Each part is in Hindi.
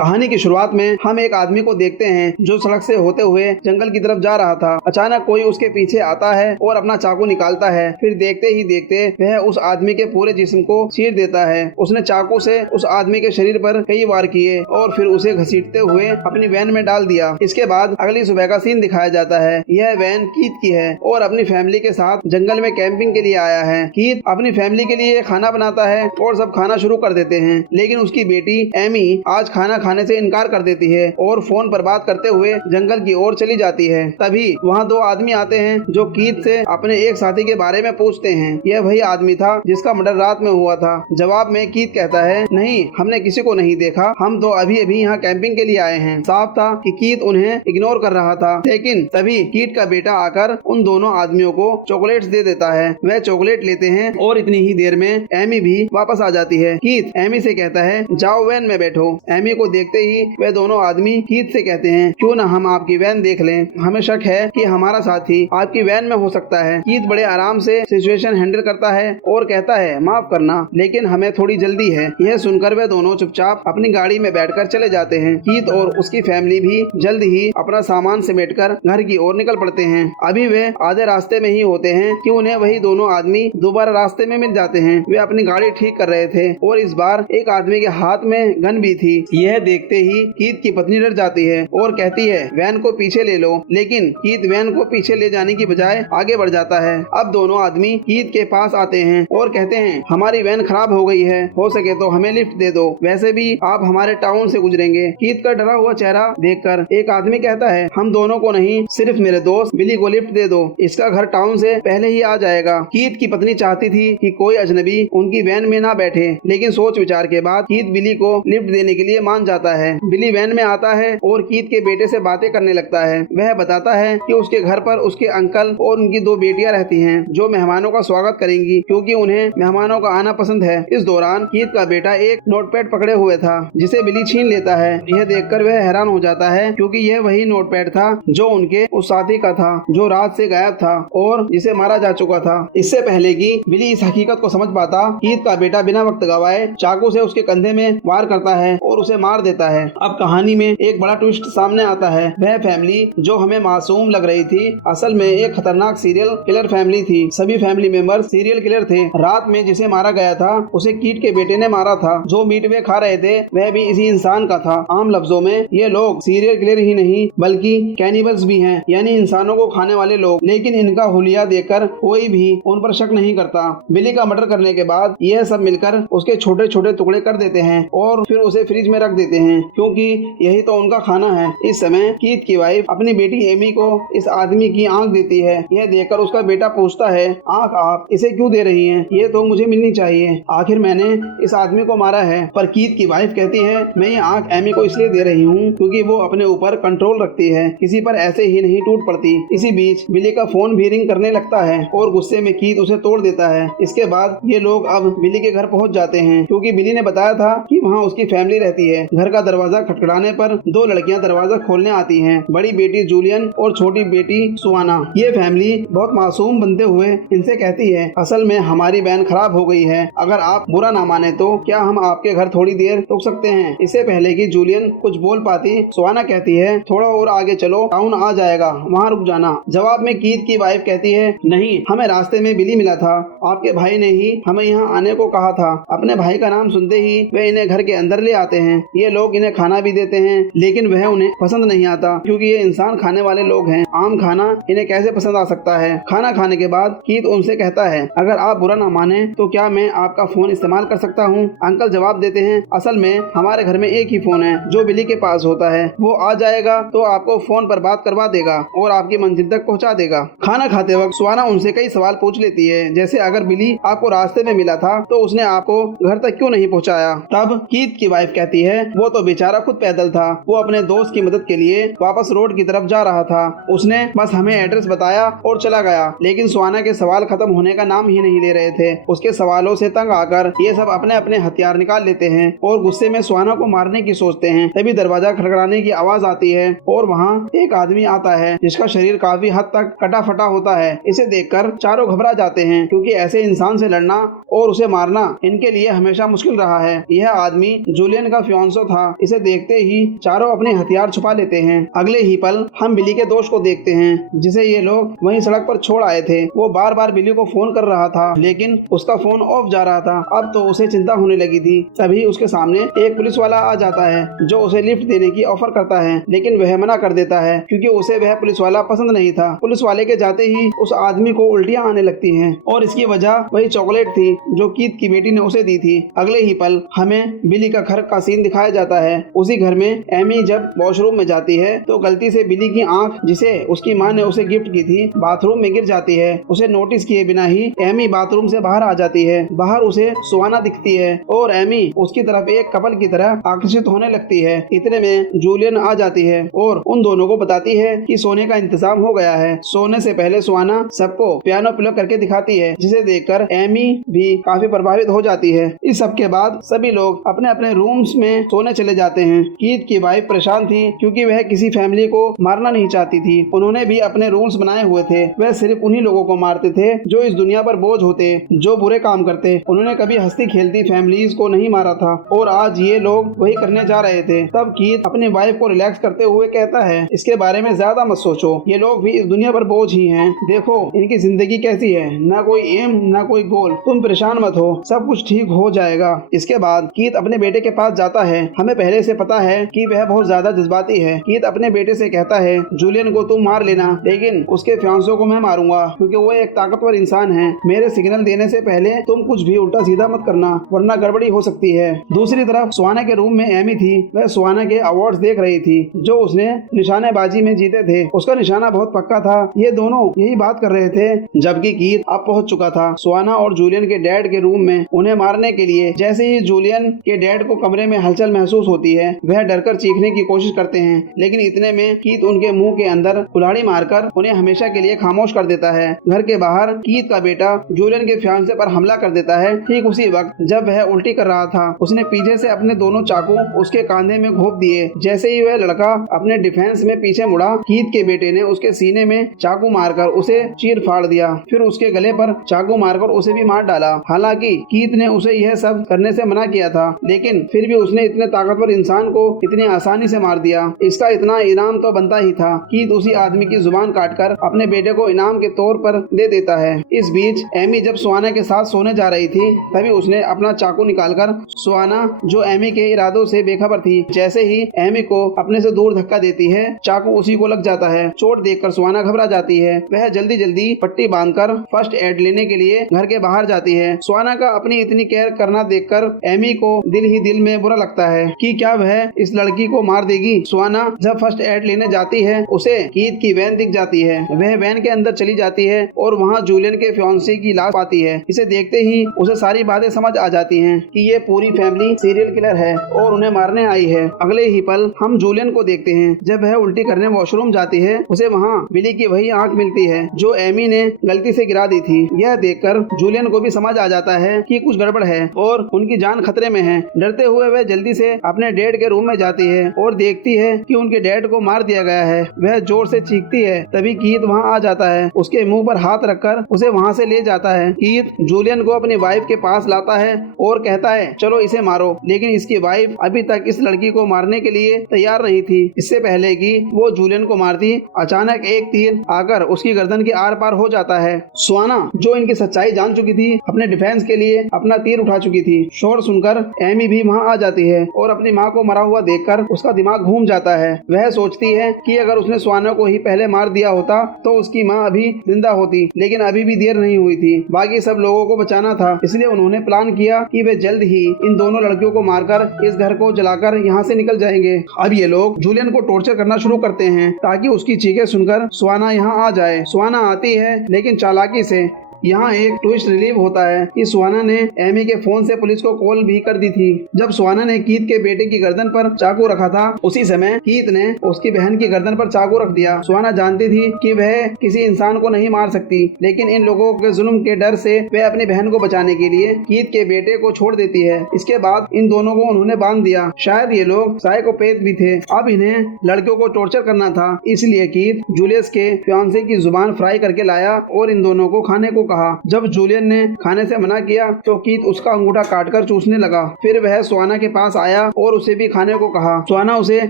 कहानी की शुरुआत में हम एक आदमी को देखते हैं जो सड़क से होते हुए जंगल की तरफ जा रहा था। अचानक कोई उसके पीछे आता है और अपना चाकू निकालता है। फिर देखते ही देखते वह उस आदमी के पूरे जिस्म को चीर देता है। उसने चाकू से उस आदमी के शरीर पर कई वार किए और फिर उसे घसीटते हुए अपनी वैन में डाल दिया। इसके बाद अगली सुबह का सीन दिखाया जाता है। यह वैन कीथ की है और अपनी फैमिली के साथ जंगल में कैंपिंग के लिए आया है। कीथ अपनी फैमिली के लिए खाना बनाता है और सब खाना शुरू कर देते हैं, लेकिन उसकी बेटी एमी आज खाना खाने से इनकार कर देती है और फोन पर बात करते हुए जंगल की ओर चली जाती है। तभी वहाँ दो आदमी आते हैं जो कीथ से अपने एक साथी के बारे में पूछते हैं। यह वही आदमी था जिसका मर्डर रात में हुआ था। जवाब में कीथ कहता है, नहीं, हमने किसी को नहीं देखा, हम तो अभी अभी यहाँ कैंपिंग के लिए आए हैं। साफ था कि कीथ उन्हें इग्नोर कर रहा था, लेकिन तभी कीथ का बेटा आकर उन दोनों आदमियों को चॉकलेट्स दे देता है। वह चॉकलेट लेते हैं और इतनी ही देर में एमी भी वापस आ जाती है। कीथ एमी से कहता है, जाओ वैन में बैठो। एमी को देखते ही वह दोनों आदमी कीथ से कहते हैं, क्यों न हम आपकी वैन देख लें, हमें शक है कि हमारा साथी आपकी वैन में हो सकता है। कीथ बड़े आराम से सिचुएशन हैंडल करता है और कहता है, माफ करना, लेकिन हमें थोड़ी जल्दी है। यह सुनकर वे दोनों चुपचाप अपनी गाड़ी में बैठकर चले जाते हैं। कीथ और उसकी फैमिली भी जल्द ही अपना सामान समेटकर घर की ओर निकल पड़ते हैं। अभी वे आधे रास्ते में ही होते हैं कि उन्हें वही दोनों आदमी दोबारा रास्ते में मिल जाते हैं। वे अपनी गाड़ी ठीक कर रहे थे और इस बार एक आदमी के हाथ में गन भी थी। यह देखते ही कीथ की पत्नी डर जाती है और कहती है, वैन को पीछे ले लो, लेकिन कीथ वैन को पीछे ले जाने की बजाय आगे बढ़ जाता है। अब दोनों आदमी कीथ के पास आते हैं और कहते हैं, हमारी वैन खराब हो गई है, हो सके तो हमें लिफ्ट दे दो, वैसे भी आप हमारे टाउन से गुजरेंगे। कीथ का डरा हुआ चेहरा देखकर एक आदमी कहता है, हम दोनों को नहीं, सिर्फ मेरे दोस्त बिली को लिफ्ट दे दो, इसका घर टाउन से पहले ही आ जाएगा। कीथ की पत्नी चाहती थी कि कोई अजनबी उनकी वैन में ना बैठे, लेकिन सोच विचार के बाद कीथ बिली को लिफ्ट देने के लिए मान जाता है। बिली वैन में आता है और कीथ के बेटे से बातें करने लगता है। वह बताता है कि उसके घर पर उसके अंकल और उनकी दो बेटियां रहती हैं जो मेहमानों का स्वागत करेंगी, क्योंकि उन्हें मेहमानों का आना पसंद है। इस दौरान कीथ का बेटा एक नोटपैड पकड़े हुए था जिसे बिली छीन लेता है। यह देखकर वह हैरान हो जाता है, क्योंकि यह वही नोटपैड था जो उनके उस साथी का था जो रात से गायब था और जिसे मारा जा चुका था। इससे पहले कि बिली इस हकीकत को समझ पाता, कीथ का बेटा बिना वक्त गवाए चाकू से उसके कंधे में वार करता है और उसे मार देता है। अब कहानी में एक बड़ा ट्विस्ट सामने आता है। वह फैमिली जो हमें मासूम लग रही थी, असल में एक खतरनाक सीरियल किलर फैमिली थी। सभी फैमिली मेंबर सीरियल किलर थे। रात में जिसे मारा गया था उसे कीथ के बेटे ने मारा था। जो मीट वे खा रहे थे वह भी इसी इंसान का था। आम लफ्जों में ये लोग सीरियल किलर ही नहीं बल्कि कैनिबल्स भी हैं, यानी इंसानों को खाने वाले लोग। लेकिन इनका हुलिया देखकर कोई भी उन पर शक नहीं करता। बिली का मर्डर करने के बाद यह सब मिलकर उसके छोटे छोटे टुकड़े कर देते हैं और फिर उसे फ्रिज में रख देते हैं, क्योंकि यही तो उनका खाना है। इस समय कीथ की वाइफ अपनी बेटी एमी को इस आदमी की आंख देती है। यह देखकर उसका बेटा पूछता है, आंख आप इसे क्यों दे रही हैं? ये तो मुझे मिलनी चाहिए, आखिर मैंने इस आदमी को मारा है। पर कीथ की वाइफ कहती है, मैं ये आंख एमी को इसलिए दे रही हूँ क्योंकि वो अपने ऊपर कंट्रोल रखती है, किसी पर ऐसे ही नहीं टूट पड़ती। इसी बीच बिली का फोन भी रिंग करने लगता है और गुस्से में कीथ उसे तोड़ देता है। इसके बाद ये लोग अब बिली के घर पहुंच जाते हैं, क्योंकि बिली ने बताया था कि वहाँ उसकी फैमिली रहती है। घर का दरवाजा खटखटाने पर दो लड़कियां दरवाजा खोलने आती हैं, बड़ी बेटी जूलियन और छोटी बेटी सुआना। ये फैमिली बहुत मासूम बनते हुए इनसे कहती है, असल में हमारी वैन खराब हो गई है, अगर आप बुरा ना माने तो क्या हम आपके घर थोड़ी देर रुक सकते हैं? इससे पहले कि जूलियन कुछ बोल पाती, सुआना कहती है, थोड़ा और आगे चलो, टाउन आ जाएगा, वहाँ रुक जाना। जवाब में कीथ की वाइफ कहती है, नहीं, हमें रास्ते में बिली मिला था, आपके भाई ने ही हमें यहाँ आने को कहा था। अपने भाई का नाम सुनते ही वे इन्हें घर के अंदर ले आते हैं। ये लोग इन्हें खाना भी देते हैं, लेकिन वह उन्हें पसंद नहीं आता, क्योंकि ये इंसान खाने वाले लोग हैं। आम खाना इन्हें कैसे पसंद आ सकता है? खाना खाने के बाद कीथ उनसे कहता है, अगर आप बुरा ना माने तो क्या मैं आपका फोन इस्तेमाल कर सकता हूँ? अंकल जवाब देते हैं, असल में हमारे घर में एक ही फोन है जो बिली के पास होता है, वो आ जाएगा तो आपको फोन पर बात करवा देगा और आपकी मंजिल तक पहुँचा देगा। खाना खाते वक्त सुआना उनसे कई सवाल पूछ लेती है, जैसे अगर बिली आपको रास्ते में मिला था तो उसने आपको घर तक क्यों नहीं पहुँचाया? तब कीथ की वाइफ कहती है, वो तो बेचारा खुद पैदल था, वो अपने दोस्त की मदद के लिए वापस रोड की तरफ जा रहा था, उसने बस हमें एड्रेस बताया और चला गया। लेकिन सुआना के सवाल खत्म होने का नाम ही नहीं ले रहे थे। उसके सवालों से तंग आकर ये सब अपने अपने हथियार निकाल लेते हैं और गुस्से में सुआना को मारने की सोचते हैं। तभी दरवाजा खड़खड़ाने की आवाज आती है और वहाँ एक आदमी आता है जिसका शरीर काफी हद तक कटा फटा होता है। इसे देखकर चारों घबरा जाते हैं, क्योंकि ऐसे इंसान से लड़ना और उसे मारना इनके लिए हमेशा मुश्किल रहा है। यह आदमी जूलियन का फियांसो था। इसे देखते ही चारों अपने हथियार छुपा लेते हैं। अगले ही पल हम बिली के दोस्त को देखते हैं जिसे ये लोग वहीं सड़क पर छोड़ आए थे। वो बार बार बिली को फोन कर रहा था लेकिन उसका फोन ऑफ जा रहा था। अब तो उसे चिंता होने लगी थी। तभी उसके सामने एक पुलिस वाला आ जाता है जो उसे लिफ्ट देने की ऑफर करता है, लेकिन वह मना कर देता है क्योंकि उसे वह पुलिस वाला पसंद नहीं था। पुलिस वाले के जाते ही उस आदमी को उल्टियां आने लगती हैं और इसकी वजह वही चॉकलेट थी जो कीथ की बेटी ने उसे दी थी। अगले ही पल हमें बिली का घर का सीन दिखाया जाता है। उसी घर में एमी जब वॉशरूम में जाती है तो गलती से बिली की आंख, जिसे उसकी माँ ने उसे गिफ्ट की थी, बाथरूम में गिर जाती है। उसे नोटिस किए बिना ही एमी बाथरूम से बाहर आ जाती है। बाहर उसे सुहाना दिखती है और एमी उसकी तरफ एक कपल की तरह आकर्षित होने लगती है। इतने में जूलियन आ जाती है और उन दोनों को बताती है कि सोने का इंतजाम हो गया है। सोने से पहले सुहाना सबको पियानो प्ले करके दिखाती है, जिसे देखकर एमी भी काफी प्रभावित हो जाती है। इस सब के बाद सभी लोग अपने अपने रूम्स में सोने चले जाते हैं। कीथ की वाइफ परेशान थी क्योंकि वह किसी फैमिली को मारना नहीं चाहती थी। उन्होंने भी अपने रूल्स बनाए हुए थे। वह सिर्फ उन्हीं लोगों को मारते थे जो इस दुनिया पर बोझ होते, जो बुरे काम करते। उन्होंने कभी हंसती खेलती फैमिलीज को नहीं मारा था और आज ये लोग वही करने जा रहे थे। तब कीथ अपनी वाइफ को रिलैक्स करते हुए कहता है, इसके बारे में ज्यादा मत सोचो, ये लोग भी इस दुनिया पर बोझ ही हैं। देखो इनकी जिंदगी कैसी है, ना कोई एम ना कोई गोल। तुम परेशान मत हो, सब कुछ ठीक हो जाएगा। इसके बाद कीथ अपने बेटे के पास जाता है। हमें पहले से पता है कि वह बहुत ज्यादा जज्बाती है। कीथ अपने बेटे से कहता है, जूलियन को तुम मार लेना, लेकिन उसके फियांसों को मैं मारूंगा क्योंकि वो एक ताकतवर इंसान है। मेरे सिग्नल देने से पहले तुम कुछ भी उल्टा सीधा मत करना, वरना गड़बड़ी हो सकती है। दूसरी तरफ सुहाना के रूम में एमी थी। वह सुहाना के अवार्ड्स देख रही थी जो उसने निशानेबाजी में जीते थे। उसका निशाना बहुत पक्का था। ये दोनों यही बात कर रहे थे जबकि कीथ अब पहुंच चुका था सुहाना और जूलियन के डैड के रूम में उन्हें मारने के लिए। जैसे ही जूलियन के डैड को कमरे में हलचल महसूस होती है, वह डरकर चीखने की कोशिश करते हैं, लेकिन इतने में कीथ उनके मुंह के अंदर कुल्हाड़ी मारकर उन्हें हमेशा के लिए खामोश कर देता है। घर के बाहर कीथ का बेटा जूलियन के फियांसे पर हमला कर देता है। ठीक उसी वक्त जब वह उल्टी कर रहा था, उसने पीछे से अपने दोनों चाकू उसके कंधे में घोंप दिए। जैसे ही वह लड़का अपने डिफेंस में पीछे मुड़ा, कीथ के बेटे ने उसके सीने में चाकू मारकर उसे चीर फाड़ दिया। फिर उसके गले पर चाकू मारकर उसे भी मार डाला। हालांकि कीथ ने उसे यह सब करने से मना किया था, लेकिन फिर भी उसने इतने ताकतवर इंसान को इतनी आसानी से मार दिया। इसका इतना इनाम तो बनता ही था। कीथ उसी आदमी की जुबान काटकर अपने बेटे को इनाम के तौर पर दे देता है। इस बीच एमी जब सुहाना के साथ सोने जा रही थी, तभी उसने अपना चाकू निकालकर सुहाना, जो एमी के इरादों से बेखबर थी, जैसे ही एमी को अपने से दूर धक्का देती है, चाकू उसी को लग जाता है। चोट देखकर सुहाना घबरा जाती है। वह जल्दी जल्दी पट्टी बांधकर फर्स्ट एड लेने के लिए घर के बाहर जाती है। सुहाना का अपनी इतनी केयर करना देखकर एमी को दिल ही दिल में बुरा लगता है कि क्या वह इस लड़की को मार देगी। सुहाना जब फर्स्ट एड लेने जाती है, उसे कीथ की वैन दिख जाती है। वह वैन के अंदर चली जाती है और वहाँ जूलियन के फियांसे की लाश पाती है। इसे देखते ही उसे सारी बातें समझ आ जाती हैं कि ये पूरी फैमिली सीरियल किलर है और उन्हें मारने आई है। अगले ही पल हम जूलियन को देखते हैं। जब वह उल्टी करने वॉशरूम जाती है, उसे वहाँ बिली की वही आंख मिलती है जो एमी ने गलती से गिरा दी थी। यह देखकर जूलियन को भी समझ आ जाता है कि कुछ गड़बड़ है और उनकी जान खतरे में है। डरते हुए वह जल्दी से अपने डैड के रूम में जाती है और देखती है कि उनके डैड को मार दिया गया है। वह जोर से चीखती है। तभी कीथ वहाँ आ जाता है। उसके मुंह पर हाथ रखकर उसे वहाँ से ले जाता है। कीथ जूलियन को अपनी वाइफ के पास लाता है और कहता है, चलो इसे मारो। लेकिन इसकी वाइफ अभी तक इस लड़की को मारने के लिए तैयार नहीं थी। इससे पहले कि वो जूलियन को मारती, अचानक एक तीर आकर उसकी गर्दन के आर पार हो जाता है। सुहाना, जो इनकी सच्चाई जान चुकी थी, अपने डिफेंस के लिए अपना तीर उठा चुकी थी। शोर सुनकर एमी भी वहाँ आ जाती है और अपनी माँ को मरा हुआ देखकर उसका दिमाग घूम जाता है। वह सोचती है कि अगर उसने सुहाना को ही पहले मार दिया होता तो उसकी माँ अभी जिंदा होती, लेकिन अभी भी देर नहीं हुई थी। बाकी सब लोगों को बचाना था, इसलिए उन्होंने प्लान किया कि वे जल्द ही इन दोनों लड़कियों को मारकर इस घर को जलाकर यहाँ से निकल जाएंगे। अब ये लोग जूलियन को टॉर्चर करना शुरू करते हैं ताकि उसकी चीखें सुनकर सुहाना यहाँ आ जाए। सुहाना आती है, लेकिन चालाकी से। यहाँ एक ट्विस्ट रिलीव होता है कि सुहाना ने एमी के फोन से पुलिस को कॉल भी कर दी थी। जब सुहाना ने कीथ के बेटे की गर्दन पर चाकू रखा था, उसी समय कीथ ने उसकी बहन की गर्दन पर चाकू रख दिया। सुहाना जानती थी कि वह किसी इंसान को नहीं मार सकती, लेकिन इन लोगों के जुल्म के डर से वह अपनी बहन को बचाने के लिए कीथ के बेटे को छोड़ देती है। इसके बाद इन दोनों को उन्होंने बांध दिया। शायद ये लोग साइकोपैथ भी थे। अब इन्हें लड़कियों को टॉर्चर करना था, इसलिए कीथ जूलियस के फियांसे की जुबान फ्राई करके लाया और इन दोनों को खाने को कहा। जब जूलियन ने खाने से मना किया तो कीथ उसका अंगूठा काटकर चूसने लगा। फिर वह सुहाना के पास आया और उसे भी खाने को कहा। सुहाना उसे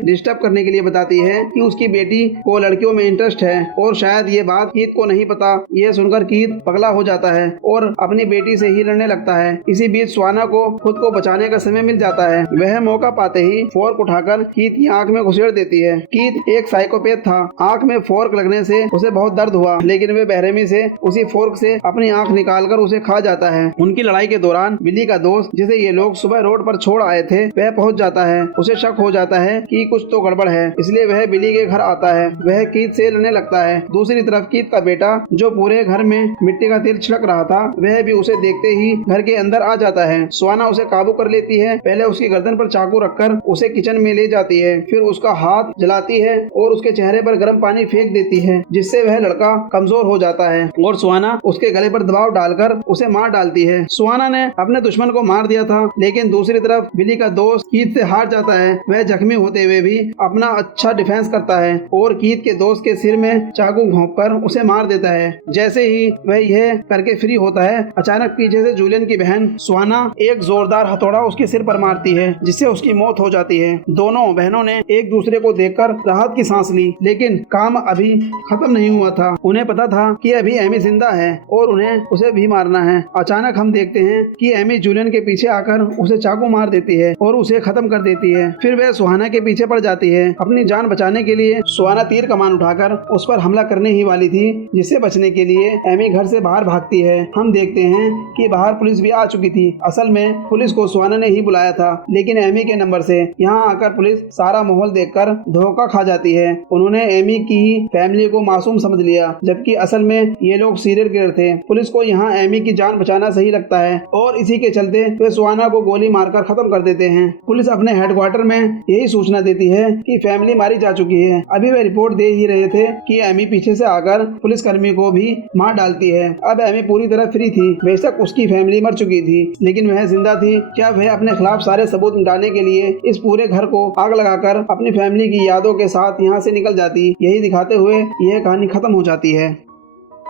डिस्टर्ब करने के लिए बताती है कि उसकी बेटी को लड़कियों में इंटरेस्ट है और शायद ये बात कीथ को नहीं पता। यह सुनकर कीथ पगला हो जाता है और अपनी बेटी से ही लड़ने लगता है। इसी बीच सुहाना को खुद को बचाने का समय मिल जाता है। वह मौका पाते ही फोर्क उठाकर कीथ की आंख में घुसेड़ देती है। कीथ एक साइकोपैथ था। आंख में फोर्क लगने से उसे बहुत दर्द हुआ, लेकिन वे बेरहमी से उसी फोर्क से अपनी आंख निकालकर उसे खा जाता है। उनकी लड़ाई के दौरान बिली का दोस्त, जिसे ये लोग सुबह रोड पर छोड़ आए थे, वह पहुंच जाता है। उसे शक हो जाता है कि कुछ तो गड़बड़ है, इसलिए वह बिली के घर आता है। वह कीथ से लड़ने लगता है। दूसरी तरफ कीथ का बेटा, जो पूरे घर में मिट्टी का तेल छिड़क रहा था, वह भी उसे देखते ही घर के अंदर आ जाता है। सुहाना उसे काबू कर लेती है। पहले उसकी गर्दन पर चाकू रखकर उसे किचन में ले जाती है, फिर उसका हाथ जलाती है और उसके चेहरे पर गर्म पानी फेंक देती है, जिससे वह लड़का कमजोर हो जाता है और सुहाना उसके गले पर दबाव डालकर उसे मार डालती है। सुहाना ने अपने दुश्मन को मार दिया था, लेकिन दूसरी तरफ बिली का दोस्त कीथ से हार जाता है। वह जख्मी होते हुए भी अपना अच्छा डिफेंस करता है और कीथ के दोस्त के सिर में चाकू घोंपकर उसे मार देता है। जैसे ही वह यह करके फ्री होता है, अचानक पीछे से जूलियन की बहन सुहाना एक जोरदार हथौड़ा उसके सिर पर मारती है, जिससे उसकी मौत हो जाती है। दोनों बहनों ने एक दूसरे को देखकर राहत की सांस ली, लेकिन काम अभी खत्म नहीं हुआ था। उन्हें पता था कि अभी एमी जिंदा है और उन्हें उसे भी मारना है। अचानक हम देखते हैं कि एमी जूलियन के पीछे आकर उसे चाकू मार देती है और उसे खत्म कर देती है। फिर वह सुहाना के पीछे पड़ जाती है। अपनी जान बचाने के लिए सुहाना तीर कमान उठाकर उस पर हमला करने ही वाली थी, जिससे बचने के लिए एमी घर से बाहर भागती है। हम देखते हैं कि बाहर पुलिस भी आ चुकी थी। असल में पुलिस को सुहाना ने ही बुलाया था, लेकिन एमी के नंबर से यहाँ आकर पुलिस सारा माहौल देखकर धोखा खा जाती है। उन्होंने एमी की ही फैमिली को मासूम समझ लिया, जबकि असल में ये लोग सीरियल किलर थे। पुलिस को यहाँ एमी की जान बचाना सही लगता है और इसी के चलते वे सुहाना को गोली मारकर खत्म कर देते हैं। पुलिस अपने हेडक्वार्टर में यही सूचना देती है कि फैमिली मारी जा चुकी है। अभी वे रिपोर्ट दे ही रहे थे कि एमी पीछे से आकर पुलिसकर्मी को भी मार डालती है। अब एमी पूरी तरह फ्री थी। बेशक उसकी फैमिली मर चुकी थी, लेकिन वह जिंदा थी। क्या वह अपने खिलाफ सारे सबूत मिटाने के लिए इस पूरे घर को आग लगाकर अपनी फैमिली की यादों के साथ यहाँ से निकल जाती? यही दिखाते हुए यह कहानी खत्म हो जाती है।